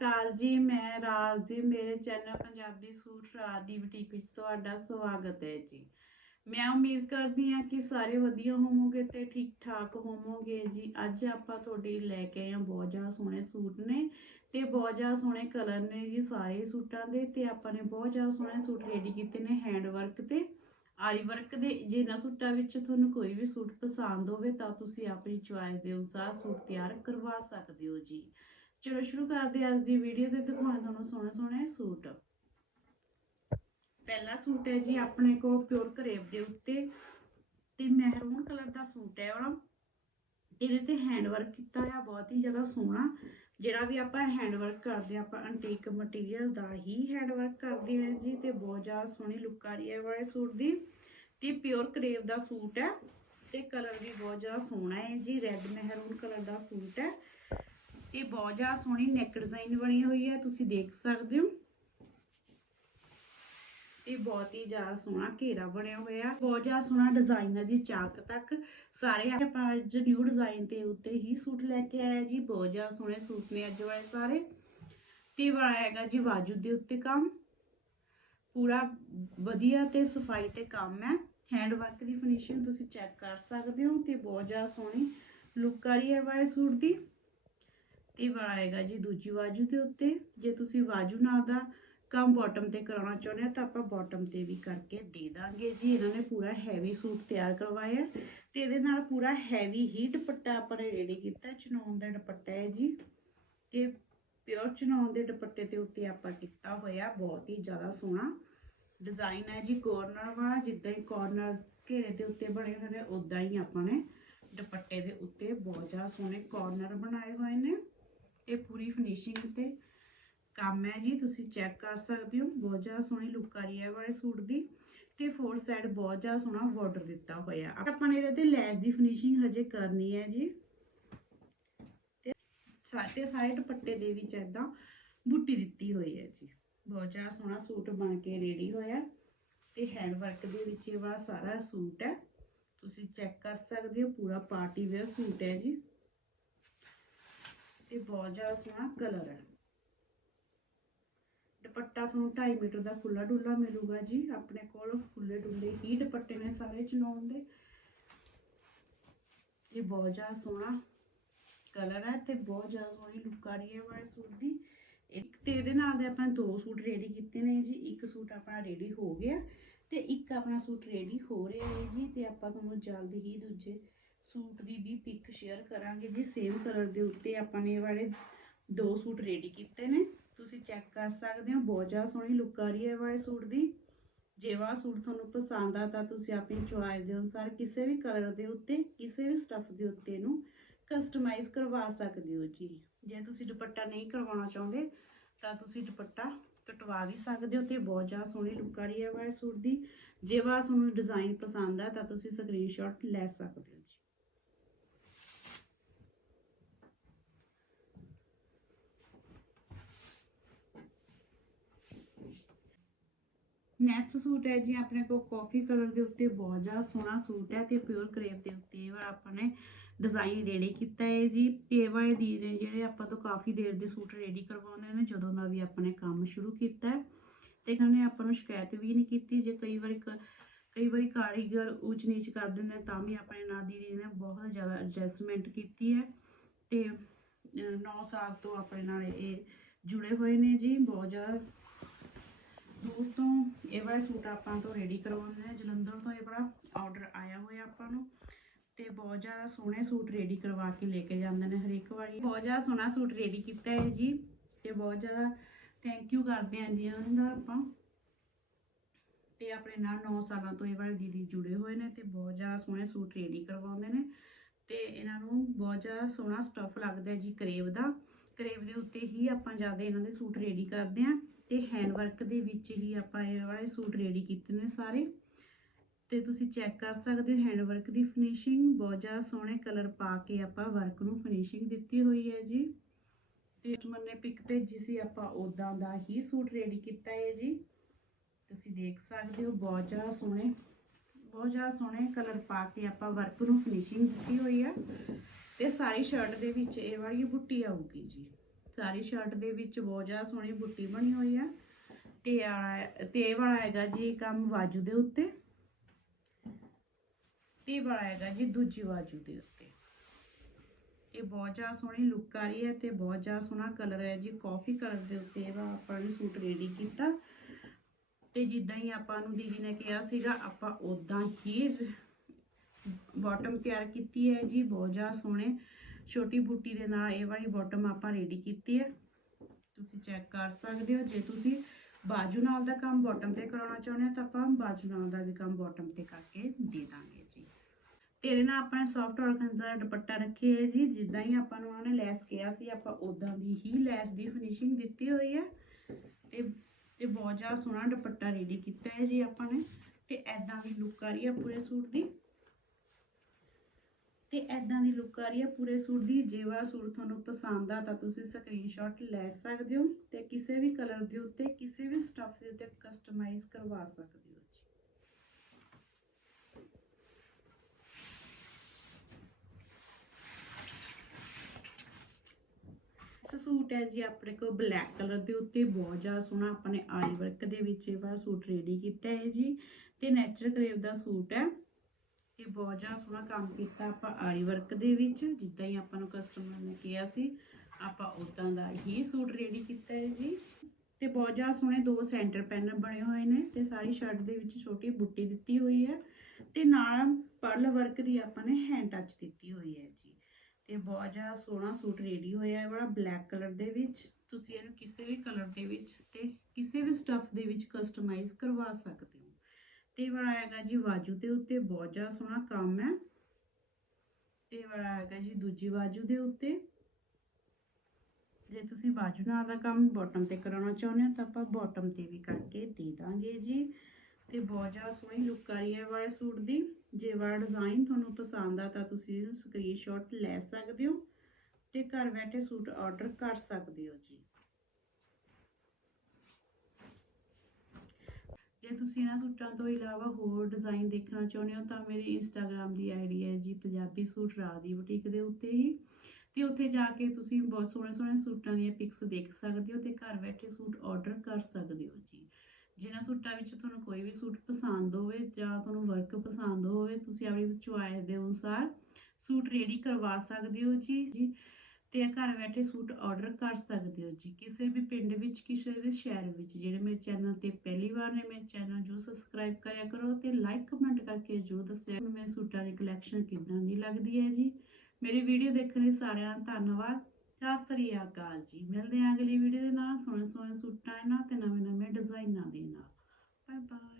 ਅਕਾਲ ਜੀ, ਮੈਂ ਰਾਜ ਦੀ, ਮੇਰੇ ਚੈਨਲ ਪੰਜਾਬੀ ਸੂਟ ਰਾਜ ਦੀ ਬੁਟੀਕ ਵਿੱਚ ਤੁਹਾਡਾ ਸਵਾਗਤ ਹੈ ਜੀ। ਮੈਂ ਉਮੀਦ ਕਰਦੀ ਹਾਂ ਕਿ ਸਾਰੇ ਵਧੀਆ ਹੋਵੋਗੇ ਤੇ ਠੀਕ ਠਾਕ ਹੋਵੋਗੇ ਜੀ। ਅੱਜ ਆਪਾਂ ਤੁਹਾਡੇ ਲੈ ਕੇ ਆਏ ਹਾਂ ਬਹੁਤ ਜ਼ਿਆਦਾ ਸੋਹਣੇ ਸੂਟ ਨੇ ਤੇ ਬਹੁਤ ਜ਼ਿਆਦਾ ਸੋਹਣੇ ਕਲਰ ਨੇ ਜੀ ਸਾਰੇ ਸੂਟਾਂ ਦੇ ਤੇ ਆਪਾਂ ਨੇ ਬਹੁਤ ਜ਼ਿਆਦਾ ਸੋਹਣੇ ਸੂਟ ਰੈਡੀ ਕੀਤੇ ਨੇ ਹੈਂਡ ਵਰਕ ਤੇ, ਆਰੀ ਵਰਕ ਦੇ। ਜੇ ਇਹਨਾਂ ਸੂਟਾਂ ਵਿੱਚ ਤੁਹਾਨੂੰ ਕੋਈ ਵੀ ਸੂਟ ਪਸੰਦ ਹੋਵੇ ਤਾਂ ਤੁਸੀਂ ਆਪਣੀ ਚੁਆਇਸ ਦੇ ਅਨੁਸਾਰ ਸੂਟ ਤਿਆਰ ਕਰਵਾ ਸਕਦੇ ਹੋ ਜੀ। ਚਲੋ ਸ਼ੁਰੂ ਕਰਦੇ ਹਾਂ ਅੱਜ ਦੀ ਵੀਡੀਓ ਤੇ ਦਿਖਾਉਣਾ ਤੁਹਾਨੂੰ ਸੋਹਣੇ ਸੋਹਣੇ ਸੂਟ। ਪਹਿਲਾ ਸੂਟ ਹੈ ਜੀ ਆਪਣੇ ਕੋਲ ਪਿਓਰ ਕਰੇਪ ਦੇ ਉੱਤੇ ਤੇ ਮਹਿਰੂਨ ਕਲਰ ਦਾ ਸੂਟ ਹੈ ਵਾਲਾ ਇਹਦੇ ਤੇ ਹੈਂਡ ਵਰਕ ਕੀਤਾ ਹੋਇਆ, ਬਹੁਤ ਹੀ ਜ਼ਿਆਦਾ ਸੋਹਣਾ। ਜਿਹੜਾ ਵੀ ਆਪਾਂ ਹੈਂਡ ਵਰਕ ਕਰਦੇ ਆ ਆਪਾਂ ਐਂਟੀਕ ਮਟੀਰੀਅਲ ਦਾ ਹੀ ਹੈਂਡ ਵਰਕ ਕਰਦੇ ਹਾਂ ਜੀ ਤੇ ਬਹੁਤ ਜ਼ਿਆਦਾ ਸੋਹਣੀ ਲੁੱਕ ਆ ਰਹੀ ਹੈ ਵਾਲੇ ਸੂਟ ਦੀ। ਤੇ ਪਿਓਰ ਕਰੇਪ ਦਾ ਸੂਟ ਹੈ ਤੇ ਕਲਰ ਵੀ ਬਹੁਤ ਜ਼ਿਆਦਾ ਸੋਹਣਾ ਹੈ ਜੀ ਰੈੱਡ ਮਹਿਰੂਨ ਕਲਰ ਦਾ ਸੂਟ ਹੈ। ਇਹ ਬਹੁਤ ਜ਼ਿਆਦਾ ਸੋਹਣੀ ਨੈਕ ਡਿਜ਼ਾਈਨ ਬਣੀ ਹੋਈ ਹੈ, ਤੁਸੀਂ ਦੇਖ ਸਕਦੇ ਹੋ। ਇਹ ਬਹੁਤ ਹੀ ਜ਼ਿਆਦਾ ਸੋਹਣਾ ਘੇਰਾ ਬਣਿਆ ਹੋਇਆ ਬਹੁਤ ਜ਼ਿਆਦਾ ਸੋਹਣਾ ਡਿਜ਼ਾਈਨ ਹੈ ਜੀ ਚਾਕ ਤੱਕ। ਸਾਰੇ ਆਪਾਂ ਅੱਜ ਨਿਊ ਡਿਜ਼ਾਈਨ ਤੇ ਉੱਤੇ ਹੀ ਸੂਟ ਲੈ ਕੇ ਆਇਆ ਜੀ, ਬਹੁਤ ਜ਼ਿਆਦਾ ਸੋਹਣੇ ਸੂਟ ਨੇ ਅੱਜ ਵਾਲੇ ਸਾਰੇ। ਤੇ ਵਾਲਾ ਹੈਗਾ ਜੀ ਬਾਜੂ ਦੇ ਉੱਤੇ ਕੰਮ। ਪੂਰਾ ਵਧੀਆ ਤੇ ਸਫ਼ਾਈ ਤੇ ਕੰਮ ਹੈ। ਹੈਂਡ ਵਰਕ ਦੀ ਫਿਨਿਸ਼ਿੰਗ ਤੁਸੀਂ ਚੈੱਕ ਕਰ ਸਕਦੇ ਹੋ ਤੇ ਬਹੁਤ ਜ਼ਿਆਦਾ ਸੋਹਣੀ ਲੁੱਕ ਆ ਰਹੀ ਹੈ ਵਾਲੇ ਸੂਟ ਦੀ। ਇਹ ਵਾਲਾ ਆਏਗਾ ਜੀ ਦੂਜੀ ਬਾਜੂ ਦੇ ਉੱਤੇ। ਜੇ ਤੁਸੀਂ ਬਾਜੂ ਨਾਲ ਦਾ ਕੰਮ ਬਾਟਮ ਤੇ ਕਰਾਉਣਾ ਚਾਹੁੰਦੇ ਆ ਤਾਂ ਆਪਾਂ ਬਾਟਮ ਤੇ ਵੀ ਕਰਕੇ ਦੇ ਦਾਂਗੇ ਜੀ। ਇਹਨਾਂ ਨੇ ਪੂਰਾ ਹੈਵੀ ਸੂਟ ਤਿਆਰ ਕਰਵਾਇਆ ਤੇ ਇਹਦੇ ਨਾਲ ਪੂਰਾ ਹੈਵੀ ਹੀ ਦੁਪੱਟਾ ਆਪਾਂ ਨੇ ਰੈਡੀ ਕੀਤਾ। ਚਨੌਨ ਦਾ ਦੁਪੱਟਾ ਹੈ ਜੀ। ਤੇ ਪਿਓਰ ਚਨੌਨ ਦੇ ਦੁਪੱਟੇ ਦੇ ਉੱਤੇ ਆਪਾਂ ਕੀਤਾ ਹੋਇਆ ਬਹੁਤ ਹੀ ਜ਼ਿਆਦਾ ਸੋਹਣਾ ਡਿਜ਼ਾਈਨ ਹੈ ਜੀ ਕੋਰਨਰ ਵਾਲਾ। ਜਿੱਦਾਂ ਹੀ ਕੋਰਨਰ ਘੇਰੇ ਦੇ ਉੱਤੇ ਬਣੇ ਹੋਏ ਨੇ ਉਦਾਂ ਹੀ ਆਪਾਂ ਨੇ ਦੁਪੱਟੇ ਦੇ ਉੱਤੇ ਬਹੁਤ ਜ਼ਿਆਦਾ ਸੋਹਣੇ ਕੋਰਨਰ ਬਣਾਏ ਹੋਏ ਨੇ। ਇਹ ਪੂਰੀ ਫਿਨਿਸ਼ਿੰਗ ਤੇ ਕੰਮ ਹੈ ਜੀ, ਤੁਸੀਂ ਚੈੱਕ ਕਰ ਸਕਦੇ ਹੋ। ਬਹੁਤ ਜ਼ਿਆਦਾ ਸੋਹਣੀ ਲੁੱਕ ਆ ਰਹੀ ਹੈ ਵਾਲੇ ਸੂਟ ਦੀ। ਤੇ ਫੋਰ ਸਾਈਡ ਬਹੁਤ ਜ਼ਿਆਦਾ ਸੋਹਣਾ ਬਾਰਡਰ ਦਿੱਤਾ ਹੋਇਆ। ਆਪਾਂ ਨੇ ਇਹਦੇ ਤੇ ਲੈਸ ਦੀ ਫਿਨਿਸ਼ਿੰਗ ਹਜੇ ਕਰਨੀ ਹੈ ਜੀ। ਤੇ ਸਾਡੇ ਸਾਈਡ ਦੁਪੱਟੇ ਦੇ ਵਿੱਚ ਐਦਾਂ ਬੁੱਟੀ ਦਿੱਤੀ ਹੋਈ ਹੈ ਜੀ। ਬਹੁਤ ਜ਼ਿਆਦਾ ਸੋਹਣਾ ਸੂਟ ਬਣ ਕੇ ਰੈਡੀ ਹੋਇਆ। ਤੇ ਹੈਂਡ ਵਰਕ ਦੇ ਵਿੱਚ ਇਹ ਵਾਲਾ ਸਾਰਾ ਸੂਟ ਹੈ। ਤੁਸੀਂ ਚੈੱਕ ਕਰ ਸਕਦੇ ਹੋ, ਪੂਰਾ ਪਾਰਟੀ ਵੇਅਰ ਸੂਟ ਹੈ ਜੀ। ਤੇ ਬਹੁਤ ਜ਼ਿਆਦਾ ਸੋਹਣਾ ਕਲਰ ਹੈ। ਦੁਪੱਟਾ ਤੁਹਾਨੂੰ 2.5 ਮੀਟਰ ਦਾ ਖੁੱਲਾ ਡੁੱਲਾ ਮਿਲੂਗਾ ਜੀ। ਆਪਣੇ ਕੋਲ ਖੁੱਲੇ ਡੁੱਲੇ ਹੀ ਦੁਪੱਟੇ ਨੇ ਸਾਰੇ ਚਨੌਨ ਦੇ। ਇਹ ਬਹੁਤ ਜ਼ਿਆਦਾ ਸੋਹਣਾ ਕਲਰ ਹੈ ਤੇ ਬਹੁਤ ਜ਼ਿਆਦਾ ਸੋਹਣੀ ਲੁੱਕ ਆ ਰਹੀ ਹੈ ਵਾਲੇ ਸੂਟ ਦੀ। ਇੱਕ ਤੇ ਇਹਦੇ ਨਾਲ ਦੇ ਆਪਾਂ ਦੋ ਸੂਟ ਰੈਡੀ ਕੀਤੇ ਨੇ ਜੀ। ਇੱਕ ਸੂਟ ਆਪਣਾ ਰੈਡੀ ਹੋ ਗਿਆ ਤੇ ਇੱਕ ਆਪਣਾ ਸੂਟ ਰੈਡੀ ਹੋ ਰਿਹਾ ਹੈ ਜੀ ਤੇ ਆਪਾਂ ਤੁਹਾਨੂੰ ਜਲਦੀ ਹੀ ਦੂਜੇ ਸੂਟ ਦੀ ਵੀ ਪਿਕ ਸ਼ੇਅਰ ਕਰਾਂਗੇ ਜੀ ਸੇਮ ਕਲਰ ਦੇ ਉੱਤੇ ਆਪਾਂ ਨੇ ਵਾਲੇ ਦੋ ਸੂਟ ਰੈਡੀ ਕੀਤੇ ਨੇ। ਤੁਸੀਂ ਚੈੱਕ ਕਰ ਸਕਦੇ ਹੋ, ਬਹੁਤ ਜ਼ਿਆਦਾ ਸੋਹਣੀ ਲੁੱਕ ਆ ਰਹੀ ਹੈ ਵਾਲੇ ਸੂਟ ਦੀ। ਜੇ ਵਾ ਸੂਟ ਤੁਹਾਨੂੰ ਪਸੰਦ ਆ ਤਾਂ ਤੁਸੀਂ ਆਪਣੀ ਚੁਆਇਸ ਦੇ ਅਨੁਸਾਰ ਕਿਸੇ ਵੀ ਕਲਰ ਦੇ ਉੱਤੇ, ਕਿਸੇ ਵੀ ਸਟੱਫ ਦੇ ਉੱਤੇ ਇਹਨੂੰ ਕਸਟਮਾਈਜ਼ ਕਰਵਾ ਸਕਦੇ ਹੋ ਜੀ। ਜੇ ਤੁਸੀਂ ਦੁਪੱਟਾ ਨਹੀਂ ਕਰਵਾਉਣਾ ਚਾਹੁੰਦੇ, ਤਾਂ ਤੁਸੀਂ ਦੁਪੱਟਾ ਕਟਵਾ ਵੀ ਸਕਦੇ ਹੋ ਤੇ ਬਹੁਤ ਜ਼ਿਆਦਾ ਸੋਹਣੀ ਲੁੱਕ ਆ ਰਹੀ ਹੈ ਵਾਲੇ ਸੂਟ ਦੀ। ਜੇ ਵਾ ਤੁਹਾਨੂੰ ਡਿਜ਼ਾਈਨ ਪਸੰਦ ਆ ਤਾਂ ਤੁਸੀਂ ਸਕਰੀਨਸ਼ਾਟ ਲੈ ਸਕਦੇ ਹੋ ਜੀ ਨੈਕਸਟ ਸੂਟ ਹੈ ਜੀ, ਆਪਣੇ ਕੋਲ ਕਾਫੀ ਕਲਰ ਦੇ ਉੱਤੇ ਬਹੁਤ ਜ਼ਿਆਦਾ ਸੋਹਣਾ ਸੂਟ ਹੈ ਤੇ ਪਿਓਰ ਕਰੇਪ ਦੇ ਉੱਤੇ ਇਹ ਵਾਲਾ ਆਪਾਂ ਨੇ ਡਿਜ਼ਾਈਨ ਰੈਡੀ ਕੀਤਾ ਹੈ ਜੀ। ਤੇ ਵਾਲੇ ਦੀ ਜਿਹੜੇ ਆਪਾਂ ਤੋਂ ਕਾਫੀ ਦੇਰ ਦੇ ਸੂਟ ਰੈਡੀ ਕਰਵਾਉਂਦੇ ਨੇ, ਜਦੋਂ ਦਾ ਵੀ ਆਪਾਂ ਨੇ ਕੰਮ ਸ਼ੁਰੂ ਕੀਤਾ ਹੈ। ਤੇ ਇਹਨਾਂ ਆਪਾਂ ਨੂੰ ਸ਼ਿਕਾਇਤ ਵੀ ਨਹੀਂ ਕੀਤੀ, ਜੇ ਕਈ ਵਾਰੀ ਕਈ ਵਾਰੀ ਕਾਰੀਗਰ ਉੱਚ ਨੀਚ ਕਰ ਦਿੰਦੇ ਨੇ, ਤਾਂ ਵੀ ਆਪਣੇ ਨਾਲ ਦੀ ਨੇ ਬਹੁਤ ਜ਼ਿਆਦਾ ਐਡਜਸਟਮੈਂਟ ਕੀਤੀ ਹੈ। ਤੇ 9 ਸਾਲ ਤੋਂ ਆਪਣੇ ਨਾਲ ਇਹ ਜੁੜੇ ਹੋਏ ਨੇ ਜੀ, ਬਹੁਤ ਜ਼ਿਆਦਾ ਦੂਰ ਤੋਂ ਇਹ ਵਾਲਾ ਸੂਟ ਆਪਾਂ ਤੋਂ ਰੈਡੀ ਕਰਵਾਉਂਦੇ ਨੇ ਜਲੰਧਰ ਤੋਂ ਇਹ ਵਾਲਾ ਆਰਡਰ ਆਇਆ ਹੋਇਆ ਆਪਾਂ ਨੂੰ। ਤੇ ਬਹੁਤ ਜ਼ਿਆਦਾ ਸੋਹਣੇ ਸੂਟ ਰੈਡੀ ਕਰਵਾ ਕੇ ਲੈ ਕੇ ਜਾਂਦੇ ਨੇ ਹਰੇਕ ਵਾਰੀ। ਬਹੁਤ ਜ਼ਿਆਦਾ ਸੋਹਣਾ ਸੂਟ ਰੈਡੀ ਕੀਤਾ ਹੈ ਜੀ। ਤੇ ਬਹੁਤ ਜ਼ਿਆਦਾ ਥੈਂਕ ਯੂ ਕਰਦੇ ਹਾਂ ਜੀ ਇਹਨਾਂ ਦਾ ਆਪਾਂ। ਤੇ ਆਪਣੇ ਨਾਲ 9 ਸਾਲਾਂ ਤੋਂ ਇਹ ਵਾਲੇ ਦੀਦੀ ਜੁੜੇ ਹੋਏ ਨੇ ਤੇ ਬਹੁਤ ਜ਼ਿਆਦਾ ਸੋਹਣੇ ਸੂਟ ਰੈਡੀ ਕਰਵਾਉਂਦੇ ਨੇ। ਤੇ ਇਹਨਾਂ ਨੂੰ ਬਹੁਤ ਜ਼ਿਆਦਾ ਸੋਹਣਾ ਸਟੱਫ ਲੱਗਦਾ ਜੀ ਕਰੇਵ ਦਾ। ਕਰੇਵ ਦੇ ਉੱਤੇ ਹੀ ਆਪਾਂ ਜ਼ਿਆਦਾ ਇਹਨਾਂ ਦੇ ਸੂਟ ਰੈਡੀ ਕਰਦੇ ਹਾਂ। ਤੇ ਹੈਂਡ ਵਰਕ ਦੇ ਵਿੱਚ ਹੀ ਆਪਾਂ ਇਹ ਵਾਲੇ ਸੂਟ ਰੈਡੀ ਕੀਤੇ ਨੇ ਸਾਰੇ। ਤੇ ਤੁਸੀਂ ਚੈੱਕ ਕਰ ਸਕਦੇ ਹੋ ਹੈਂਡ ਵਰਕ ਦੀ ਫਿਨਿਸ਼ਿੰਗ ਬਹੁਤ ਜ਼ਿਆਦਾ ਸੋਹਣੇ ਕਲਰ ਪਾ ਕੇ ਆਪਾਂ ਵਰਕ ਨੂੰ ਫਿਨਿਸ਼ਿੰਗ ਦਿੱਤੀ ਹੋਈ ਹੈ ਜੀ। ਤੇ ਕਸਟਮਰ ਨੇ ਪਿਕ ਭੇਜੀ ਸੀ, ਆਪਾਂ ਉਦਾਂ ਦਾ ਹੀ ਸੂਟ ਰੈਡੀ ਕੀਤਾ ਹੈ ਜੀ। ਤੁਸੀਂ ਦੇਖ ਸਕਦੇ ਹੋ, ਬਹੁਤ ਜ਼ਿਆਦਾ ਸੋਹਣੇ, ਬਹੁਤ ਜ਼ਿਆਦਾ ਸੋਹਣੇ ਕਲਰ ਪਾ ਕੇ ਆਪਾਂ ਵਰਕ ਨੂੰ ਫਿਨਿਸ਼ਿੰਗ ਦਿੱਤੀ ਹੋਈ ਆ। ਤੇ ਸਾਰੀ ਸ਼ਰਟ ਦੇ ਵਿੱਚ ਇਹ ਵਾਲੀ ਬੁੱਟੀ ਆਊਗੀ ਜੀ। ਸਾਰੀ ਸ਼ਰਟ ਦੇ ਵਿੱਚ ਬਹੁਤ ਜ਼ਿਆਦਾ ਸੋਹਣੀ ਬੁੱਟੀ ਬਣੀ ਹੋਈ ਆ। ਤੇ ਤੇ ਵਾਲਾ ਹੈਗਾ ਜੀ ਕੰਮ ਬਾਜੂ ਦੇ ਉੱਤੇ। ਤੇ ਵਾਲਾ ਹੈਗਾ ਜੀ ਦੂਜੀ ਬਾਜੂ ਦੇ ਉੱਤੇ। ਇਹ ਬਹੁਤ ਜ਼ਿਆਦਾ ਸੋਹਣੀ ਲੁੱਕ ਆ ਰਹੀ ਹੈ ਤੇ ਬਹੁਤ ਜ਼ਿਆਦਾ ਸੋਹਣਾ ਕਲਰ ਹੈ ਜੀ। ਕਾਫੀ ਕਲਰ ਦੇ ਉੱਤੇ ਇਹ ਆਪਾਂ ਨੇ ਸੂਟ ਰੈਡੀ ਕੀਤਾ। ਤੇ ਜਿੱਦਾਂ ਹੀ ਆਪਾਂ ਨੂੰ ਦੀਦੀ ਨੇ ਕਿਹਾ ਸੀਗਾ, ਆਪਾਂ ਉਦਾਂ ਹੀ ਬਾਟਮ ਤਿਆਰ ਕੀਤੀ ਹੈ ਜੀ, ਬਹੁਤ ਜ਼ਿਆਦਾ ਸੋਹਣੇ। ਛੋਟੀ ਬੂਟੀ ਦੇ ਨਾਲ ਇਹ ਵਾਲੀ ਬਾਟਮ ਆਪਾਂ ਰੈਡੀ ਕੀਤੀ ਹੈ। ਤੁਸੀਂ ਚੈੱਕ ਕਰ ਸਕਦੇ ਹੋ। ਜੇ ਤੁਸੀਂ ਬਾਜੂ ਨਾਲ ਦਾ ਕੰਮ ਬਾਟਮ ਤੇ ਕਰਾਉਣਾ ਚਾਹੁੰਦੇ ਹੋ ਤਾਂ ਆਪਾਂ ਬਾਜੂ ਨਾਲ ਦਾ ਵੀ ਕੰਮ ਬਾਟਮ ਤੇ ਕਰਕੇ ਦੇ ਦਾਂਗੇ ਜੀ। ਤੇ ਇਹਦੇ ਨਾਲ ਆਪਾਂ ਸੌਫਟ ਔਰਗਨਜ਼ਾ ਦਾ ਦੁਪੱਟਾ ਰੱਖਿਆ ਹੈ ਜੀ। ਜਿੱਦਾਂ ਹੀ ਆਪਾਂ ਨੂੰ ਉਹਨੇ ਲੈਸ ਕਿਹਾ ਸੀ, ਆਪਾਂ ਉਦਾਂ ਦੀ ਹੀ ਲੈਸ ਦੀ ਫਿਨਿਸ਼ਿੰਗ ਦਿੱਤੀ ਹੋਈ ਹੈ। ਤੇ ਤੇ ਬਹੁਤ ਜ਼ਿਆਦਾ ਸੋਹਣਾ ਦੁਪੱਟਾ ਰੈਡੀ ਕੀਤਾ ਹੈ ਜੀ ਆਪਾਂ ਨੇ। ਤੇ ਐਦਾਂ ਦੀ ਲੁੱਕ ਆ ਰਹੀ ਹੈ ਪੂਰੇ ਸੂਟ ਦੀ। ਤੇ ਐਦਾਂ ਦੀ ਲੁੱਕ ਆ ਰਹੀ ਹੈ ਪੂਰੇ ਸੂਟ ਦੀ, ਜੇ ਸੂਟ ਤੁਹਾਨੂੰ ਪਸੰਦ ਆ ਤਾਂ ਤੁਸੀਂ ਸਕਰੀਨਸ਼ਾਟ ਲੈ ਸਕਦੇ ਹੋ ਤੇ ਕਿਸੇ ਵੀ ਕਲਰ ਦੇ ਉੱਤੇ, ਕਿਸੇ ਵੀ ਸਟੱਫ ਦੇ ਉੱਤੇ ਕਸਟਮਾਈਜ਼ ਕਰਵਾ ਸਕਦੇ ਹੋ ਜੀ। ਸੂਟ ਹੈ ਜੀ ਆਪਣੇ ਕੋਲ ਬਲੈਕ ਕਲਰ ਦੇ ਉੱਤੇ, ਬਹੁਤ ਜ਼ਿਆਦਾ ਸੋਹਣਾ ਆਪਾਂ ਨੇ ਵਰਕ ਦੇ ਵਿੱਚ ਇਹ ਵਾਲਾ ਸੂਟ ਰੈਡੀ ਕੀਤਾ ਹੈ ਜੀ ਤੇ ਨੈਚੁਰਲ ਕਰੇਵ ਦਾ ਸੂਟ ਹੈ। ਤੇ ਬਹੁਤ ਜ਼ਿਆਦਾ ਸੋਹਣਾ ਕੰਮ ਕੀਤਾ ਆਪਾਂ ਆਰੀ ਵਰਕ ਦੇ ਵਿੱਚ, ਜਿੱਦਾਂ ਹੀ ਆਪਾਂ ਨੂੰ ਕਸਟਮਰ ਨੇ ਕਿਹਾ ਸੀ, ਆਪਾਂ ਉਦਾਂ ਦਾ ਹੀ ਸੂਟ ਰੈਡੀ ਕੀਤਾ ਹੈ ਜੀ। ਤੇ ਬਹੁਤ ਜ਼ਿਆਦਾ ਸੋਹਣੇ ਦੋ ਸੈਂਟਰ ਪੈਨਲ ਬਣੇ ਹੋਏ ਨੇ ਤੇ ਸਾਰੀ ਸ਼ਰਟ ਦੇ ਵਿੱਚ ਛੋਟੀ ਬੁੱਟੀ ਦਿੱਤੀ ਹੋਈ ਹੈ ਤੇ ਨਾਲ ਪਰਲ ਵਰਕ ਦੀ ਆਪਾਂ ਨੇ ਹੈਂਡ ਟੱਚ ਦਿੱਤੀ ਹੋਈ ਹੈ ਜੀ। ਤੇ ਬਹੁਤ ਜ਼ਿਆਦਾ ਸੋਹਣਾ ਸੂਟ ਰੈਡੀ ਹੋਇਆ ਹੈ ਬੜਾ ਬਲੈਕ ਕਲਰ ਦੇ ਵਿੱਚ। ਤੁਸੀਂ ਇਹਨੂੰ ਕਿਸੇ ਵੀ ਕਲਰ ਦੇ ਵਿੱਚ ਤੇ ਕਿਸੇ ਵੀ ਸਟੱਫ ਦੇ ਵਿੱਚ ਕਸਟਮਾਈਜ਼ ਕਰਵਾ ਸਕਦੇ ਹੋ ਇਹ ਵਾਲਾ ਹੈਗਾ ਜੀ ਬਾਜੂ ਦੇ ਉੱਤੇ, ਬਹੁਤ ਜ਼ਿਆਦਾ ਸੋਹਣਾ ਕੰਮ ਹੈ। ਇਹ ਵਾਲਾ ਹੈਗਾ ਜੀ ਦੂਜੀ ਬਾਜੂ ਦੇ ਉੱਤੇ। ਜੇ ਤੁਸੀਂ ਬਾਜੂ ਨਾਲ ਦਾ ਕੰਮ ਬਾਟਮ ਤੇ ਕਰਾਉਣਾ ਚਾਹੁੰਦੇ ਹੋ, ਤਾਂ ਆਪਾਂ ਬਾਟਮ ਤੇ ਵੀ ਕਰਕੇ ਦੇ ਦਾਂਗੇ ਜੀ। ਤੇ ਬਹੁਤ ਜ਼ਿਆਦਾ ਸੋਹਣੀ ਲੁੱਕ ਆ ਰਹੀ ਹੈ ਵਾਲੇ ਸੂਟ ਦੀ। ਜੇ ਵਾਲਾ ਡਿਜ਼ਾਈਨ ਤੁਹਾਨੂੰ ਪਸੰਦ ਆ, ਤਾਂ ਤੁਸੀਂ ਇਹਨੂੰ ਸਕਰੀਨਸ਼ਾਟ ਲੈ ਸਕਦੇ ਹੋ ਤੇ ਘਰ ਬੈਠੇ ਸੂਟ ਆਰਡਰ ਕਰ ਸਕਦੇ ਹੋ ਜੀ। ਜੇ ਤੁਸੀਂ ਇਹਨਾਂ ਸੂਟਾਂ ਤੋਂ ਇਲਾਵਾ ਹੋਰ ਡਿਜ਼ਾਈਨ ਦੇਖਣਾ ਚਾਹੁੰਦੇ ਹੋ, ਤਾਂ ਮੇਰੀ ਇੰਸਟਾਗ੍ਰam ਦੀ ਆਈਡੀ ਹੈ ਜੀ, ਪੰਜਾਬੀ ਸੂਟ ਰਾਦੀ ਬੁਟੀਕ ਦੇ ਉੱਤੇ ਹੀ। ਤੇ ਉੱਥੇ ਜਾ ਕੇ ਤੁਸੀਂ ਬਹੁਤ ਸੋਹਣੇ ਸੋਹਣੇ ਸੂਟਾਂ ਦੀਆਂ ਪਿਕਸ ਦੇਖ ਸਕਦੇ ਹੋ ਤੇ ਘਰ ਬੈਠੇ ਸੂਟ ਆਰਡਰ ਕਰ ਸਕਦੇ ਹੋ ਜੀ। ਜਿਨ੍ਹਾਂ ਸੂਟਾਂ ਵਿੱਚ ਤੁਹਾਨੂੰ ਕੋਈ ਵੀ ਸੂਟ ਪਸੰਦ ਹੋਵੇ ਜਾਂ ਤੁਹਾਨੂੰ ਵਰਕ ਪਸੰਦ ਹੋਵੇ, ਤੁਸੀਂ ਆਪਣੀ ਚੁਆਇਸ ਦੇ ਅਨੁਸਾਰ ਸੂਟ ਰੈਡੀ ਕਰਵਾ ਸਕਦੇ ਹੋ ਜੀ ਜੀ। ਤੇ ਘਰ ਬੈਠੇ ਸੂਟ ਆਰਡਰ ਕਰ ਸਕਦੇ ਹੋ ਜੀ। ਕਿਸੇ ਵੀ ਪਿੰਡ ਵਿੱਚ, ਕਿਸੇ ਵੀ ਸ਼ਹਿਰ ਵਿੱਚ, ਜਿਹੜੇ ਮੇਰੇ ਚੈਨਲ ਤੇ ਪਹਿਲੀ ਵਾਰ ਨੇ, ਮੇਰੇ ਚੈਨਲ ਜ਼ਰੂਰ ਸਬਸਕ੍ਰਾਈਬ ਕਰਿਆ ਕਰੋ ਤੇ ਲਾਈਕ ਕਮੈਂਟ ਕਰਕੇ ਜ਼ਰੂਰ ਦੱਸਿਆ ਮੈਨੂੰ ਮੇਰੇ ਸੂਟਾਂ ਦੀ ਕਲੈਕਸ਼ਨ ਕਿੱਦਾਂ ਦੀ ਲੱਗਦੀ ਹੈ ਜੀ। ਮੇਰੀ ਵੀਡੀਓ ਦੇਖਣ ਲਈ ਸਾਰਿਆਂ ਦਾ ਧੰਨਵਾਦ। ਸਤਿ ਸ੍ਰੀ ਅਕਾਲ ਜੀ। ਮਿਲਦੇ ਹਾਂ ਅਗਲੀ ਵੀਡੀਓ ਦੇ ਨਾਲ। ਸੋਹਣੇ ਸੋਹਣੇ ਸੂਟਾਂ ਨਾਲ ਤੇ ਨਵੇਂ ਨਵੇਂ ਡਿਜ਼ਾਈਨਾਂ ਦੇ ਨਾਲ। Bye bye